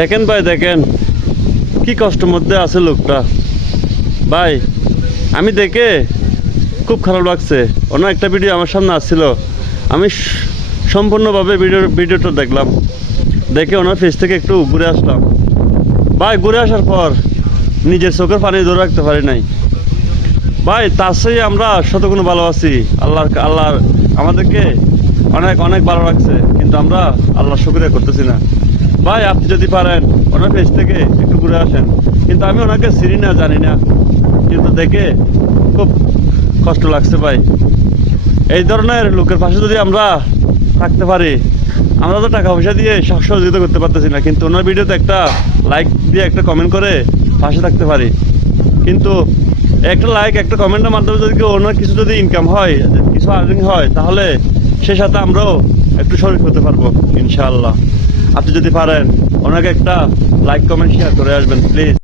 দেখেন ভাই, দেখেন কি কষ্টের মধ্যে আছে লোকটা। ভাই আমি দেখে খুব খারাপ লাগছে। অন্য একটা ভিডিও আমার সামনে আসছিল, আমি সম্পূর্ণভাবে ভিডিওটা দেখলাম, দেখে ওনার ফেস থেকে একটু ঘুরে আসলাম। ভাই ঘুরে আসার পর নিজের চোখের পানি ধরে রাখতে পারি নাই। ভাই তার চেয়ে আমরা শতগুণ ভালো আছি। আল্লাহ আমাদেরকে অনেক অনেক ভালো রাখছে, কিন্তু আমরা আল্লাহর শুকরিয়া করতেছি না। ভাই আপনি যদি পারেন ওনার পেজ থেকে একটু ঘুরে আসেন। কিন্তু আমি ওনাকে চিনি না, জানি না, কিন্তু দেখে খুব কষ্ট লাগছে ভাই। এই ধরনের লোকের পাশে যদি আমরা থাকতে পারি, আমরা তো টাকা পয়সা দিয়ে সহযোগিতা করতে পারতেছি না, কিন্তু ওনার ভিডিওতে একটা লাইক দিয়ে একটা কমেন্ট করে পাশে থাকতে পারি। কিন্তু একটা লাইক একটা কমেন্টের মাধ্যমে যদি ওনার কিছু যদি ইনকাম হয়, কিছু আর্নিং হয়, তাহলে সে সাথে আমরাও একটু শরীর হতে পারবো ইনশাআল্লাহ। আপনি যদি পারেন ওনাকে একটা লাইক কমেন্ট শেয়ার করে আসবেন প্লিজ।